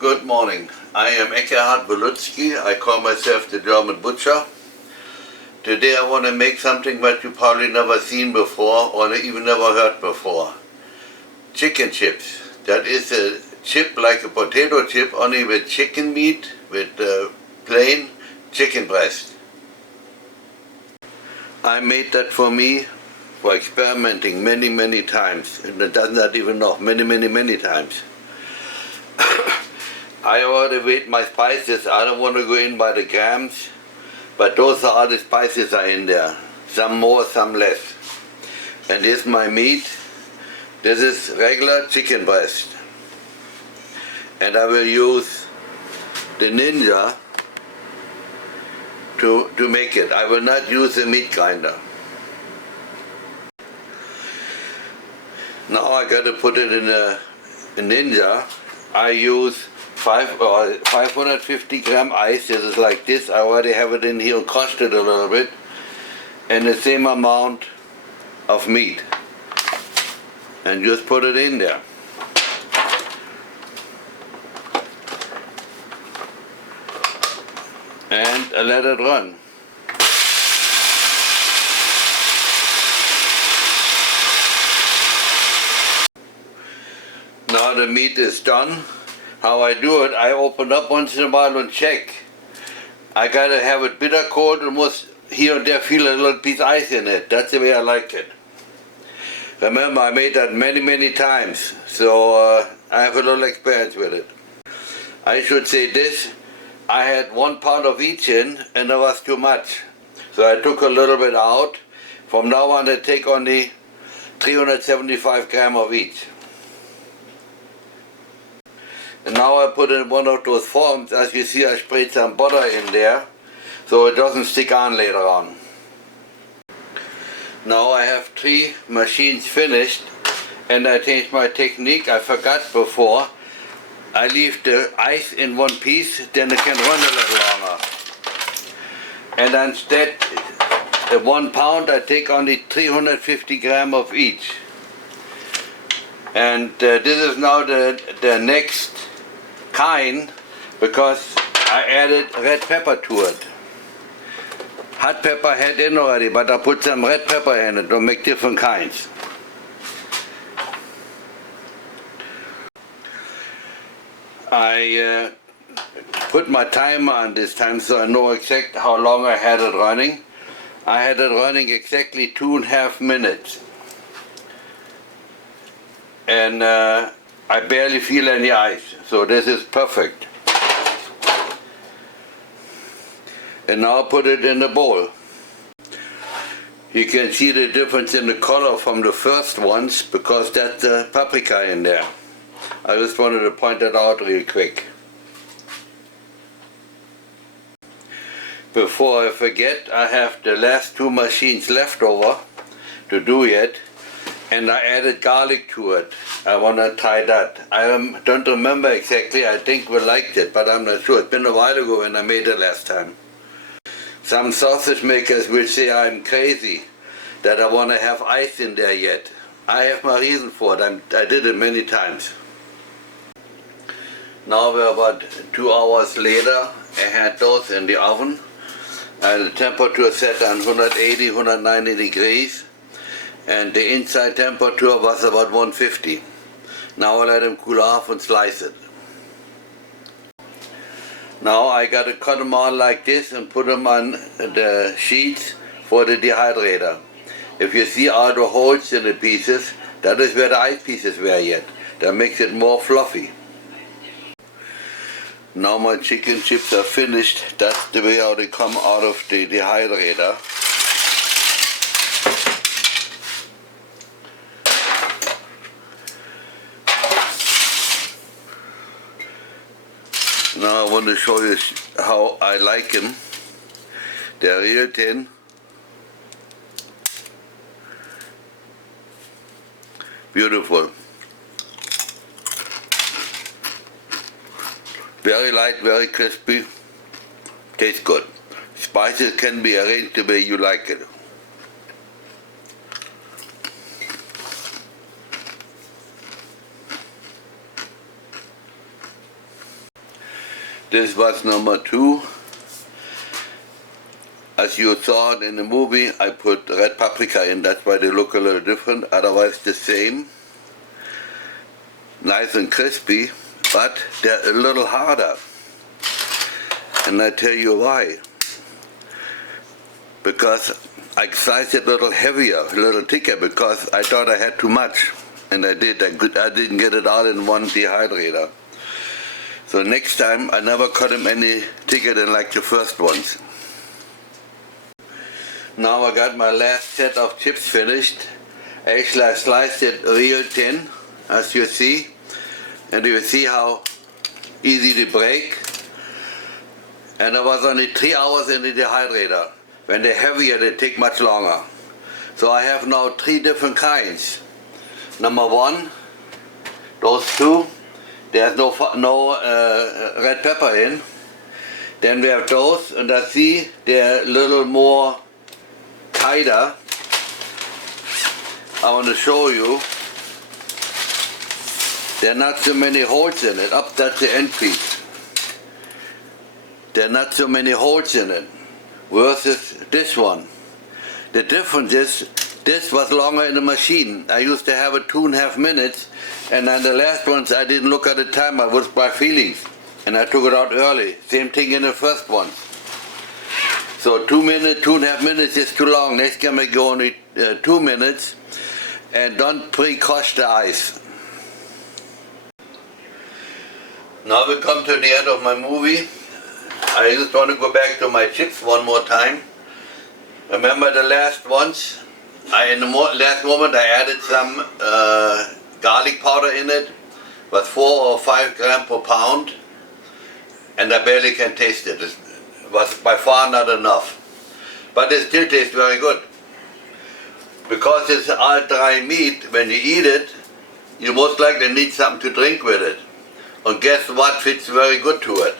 Good morning. I am Ecckehard. I call myself the German Butcher. Today I want to make something that you probably never seen before or even never heard before. Chicken chips. That is a chip like a potato chip, only with chicken meat, with plain chicken breast. I made that for me for experimenting many times, and it does not even know, many times. I already weighed my spices. I don't want to go in by the grams, but those are all the spices are in there. Some more, some less. And this is my meat. This is regular chicken breast. And I will use the Ninja to make it. I will not use a meat grinder. Now I got to put it in a Ninja. I use 550 gram ice. This is like this. I already have it in here and crushed it a little bit. And the same amount of meat. And just put it in there. And I let it run. Now the meat is done. How I do it, I open up once in a while and check. I gotta have it bitter cold and must here and there feel a little piece of ice in it. That's the way I like it. Remember, I made that many times, so I have a little experience with it. I should say this, I had 1 pound of each in and that was too much. So I took a little bit out. From now on I take only 375 gram of each. And now I put in one of those forms. As you see, I sprayed some butter in there so it doesn't stick on later on. Now I have 3 machines finished and I changed my technique. I forgot before. I leave the ice in one piece, then it can run a little longer. And instead, the 1 pound, I take only 350 gram of each. And this is now the next kind, because I added red pepper to it. Hot pepper had in already, but I put some red pepper in it to make different kinds. I put my timer on this time so I know exactly how long I had it running. I had it running exactly 2.5 minutes. And I barely feel any ice, so this is perfect. And now put it in the bowl. You can see the difference in the color from the first ones because that's the paprika in there. I just wanted to point that out real quick. Before I forget, I have the last 2 machines left over to do yet, and I added garlic to it. I want to try that. I don't remember exactly. I think we liked it, but I'm not sure. It's been a while ago when I made it last time. Some sausage makers will say I'm crazy that I want to have ice in there yet. I have my reason for it. I did it many times. Now we're about 2 hours later. I had those in the oven. The temperature set on 180, 190 degrees. And the inside temperature was about 150. Now I let them cool off and slice it. Now I got to cut them all like this and put them on the sheets for the dehydrator. If you see all the holes in the pieces, that is where the ice pieces were yet. That makes it more fluffy. Now my chicken chips are finished. That's the way how they come out of the dehydrator. Now I want to show you how I like them. They're real thin. Beautiful. Very light, very crispy. Tastes good. Spices can be arranged the way you like it. This was number 2. As you saw it in the movie, I put red paprika in, that's why they look a little different, otherwise the same. Nice and crispy, but they're a little harder. And I tell you why. Because I sliced it a little heavier, a little thicker, because I thought I had too much. And I did. I didn't get it all in one dehydrator. So next time I never cut them any thicker than like the first ones. Now I got my last set of chips finished. Actually I sliced it real thin, as you see. And you see how easy they break. And I was only 3 hours in the dehydrator. When they're heavier, they take much longer. So I have now 3 different kinds. Number 1, those 2, there's no red pepper in. Then we have those, and I see they're a little more tighter. I want to show you. There are not so many holes in it. Up, that's the end piece. There are not so many holes in it versus this one. The difference is this was longer in the machine. I used to have it 2.5 minutes, and on the last ones I didn't look at the time, I was by feelings, and I took it out early. Same thing in the first one. So 2.5 minutes is too long. Next time I go only 2 minutes, and don't pre-crush the ice. Now we come to the end of my movie. I just want to go back to my chips one more time. Remember the last ones? In the last moment I added some garlic powder in it. It was 4 or 5 grams per pound. And I barely can taste it. It was by far not enough. But it still tastes very good. Because it's all dry meat, when you eat it, you most likely need something to drink with it. And guess what fits very good to it?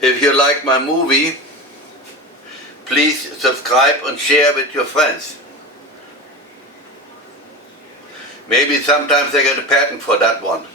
If you like my movie, please subscribe and share with your friends. Maybe sometimes I get a patent for that one.